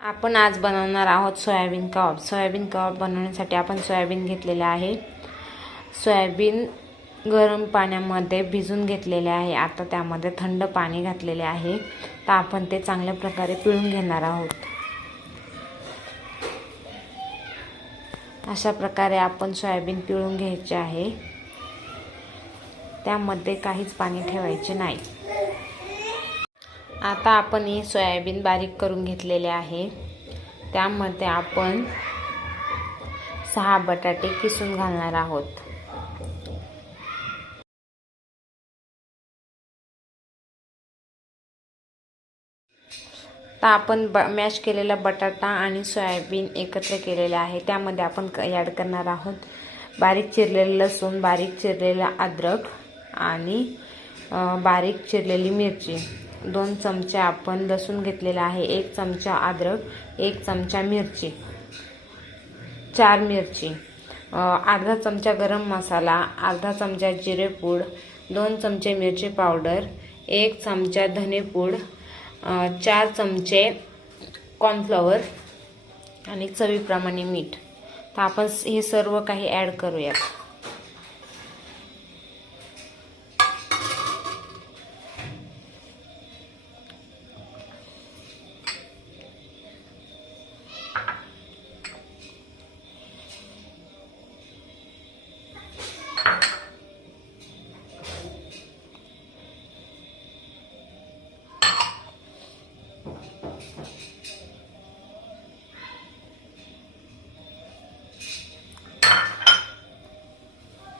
आपण आज बनवणार आहोत सोयाबीन कबाब। सोयाबीन कबाब बनवण्यासाठी आपण सोयाबीन घेतलेले आहे। सोयाबीन गरम पाण्यामध्ये भिजून घेतलेले आहे। आता त्यामध्ये थंड पाणी घातलेले आहे, तर आपण ते चांगल्या प्रकारे पिळून घेणार आहोत। अशा प्रकारे आपण सोयाबीन पिळून घ्यायचे आहे। त्यामध्ये काहीच पाणी ठेवायचे नाही। आता आपण ही सोयाबीन बारीक करून घेतलेले आहे। त्यामध्ये आपण 6 बटाटे किसून घालणार आहोत। तर आपण मॅश केलेला बटाटा आणि सोयाबीन एकत्र केलेले आहे। त्यामध्ये आपण ॲड करणार आहोत बारीक चिरलेले लसूण, बारीक चिरलेला अद्रक आणि बारीक चिरलेली मिरची। 2 चमचे आपण लसूण घेतलेला आहे, 1 चमचा अद्रक, 1 चमचा मिरची, 4 मिरची, अर्धा चमचा गरम मसाला, अर्धा चमचा जिरे पूड, 2 चमचे मिरची पावडर, 1 चमचा धने पूड, 4 चमचे कॉर्नफ्लॉवर आणि चवीप्रमाणे मीठ। तर आपण हे सर्व काही ॲड करूयात।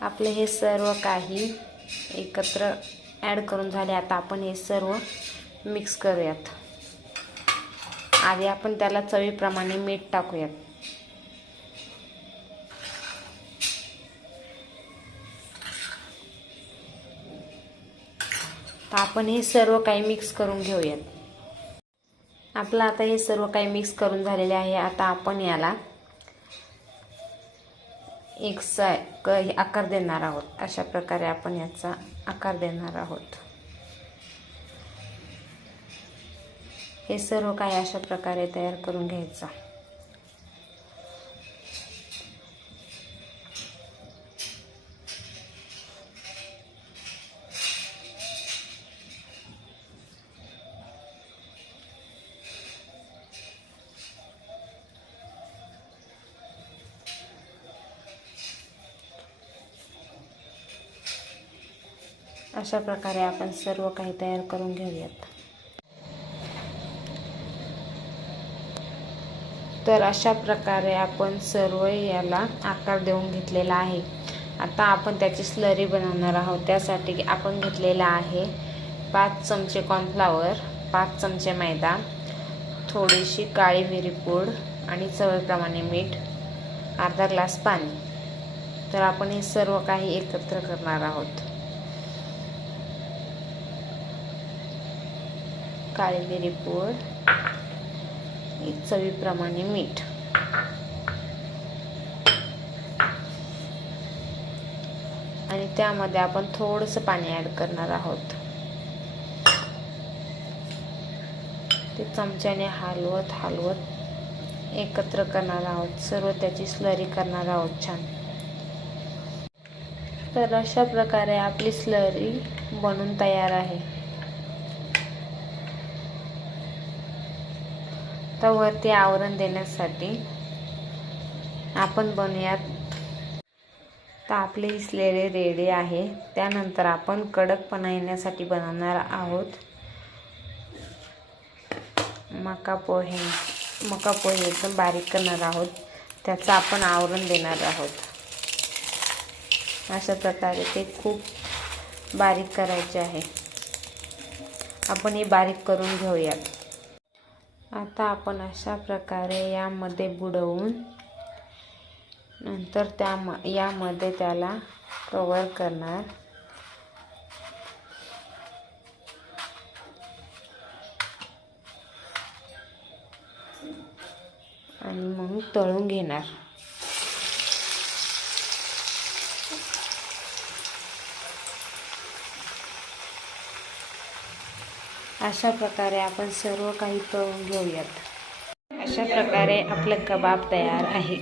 आपले हे सर्व काही एकत्र ॲड करून झाले। आता आपण हे सर्व मिक्स करूयात। आधी आपण त्याला चवीप्रमाणे मीठ टाकूयात। तर आपण हे सर्व काही मिक्स करून घेऊयात। आपलं आता हे सर्व काही मिक्स करून झालेले आहे। आता आपण याला एक आकार देणार आहोत। अशा प्रकारे आपण याचा आकार देणार आहोत। हे सर्व काही अशा प्रकारे तयार करून घ्यायचा। अशा प्रकारे आपण सर्व काही तयार करून घेऊयात। तर अशा प्रकारे आपण सर्व याला आकार देऊन घेतलेला आहे। आता आपण त्याची स्लरी बनवणार आहोत। त्यासाठी आपण घेतलेला आहे 5 चमचे कॉर्नफ्लॉवर, 5 चमचे मैदा, थोडीशी काळी मिरी पूड आणि चवीप्रमाणे मीठ, अर्धा ग्लास पाणी। तर आपण हे सर्व काही एकत्र करणार आहोत। काळी मिरी पूड, चवीप्रमाणे मीठ आणि त्यामध्ये आपण थोडंसं पाणी ॲड करणार आहोत। ते चमच्याने हलवत एकत्र करणार आहोत। सर्व त्याची स्लरी करणार आहोत छान। तर अशा प्रकारे आपली स्लरी बनून तयार आहे। तर वरती आवरण देण्यासाठी आपण बनवूयात। तर आपली ही स्लरी रेडी आहे। त्यानंतर आपण कडकपणा येण्यासाठी बनवणार आहोत मका पोहे एकदम बारीक करणार आहोत। त्याचं आपण आवरण देणार आहोत। अशा प्रकारे ते खूप बारीक करायचे आहे। आपण हे बारीक करून घेऊयात। आता आपण अशा प्रकारे यामध्ये बुडवून नंतर यामध्ये त्याला कव्हर करणार आणि मग तळून घेणार। अशा प्रकारे आपण सर्व काही तळून घेऊयात। अशा प्रकारे आपलं कबाब तयार आहे.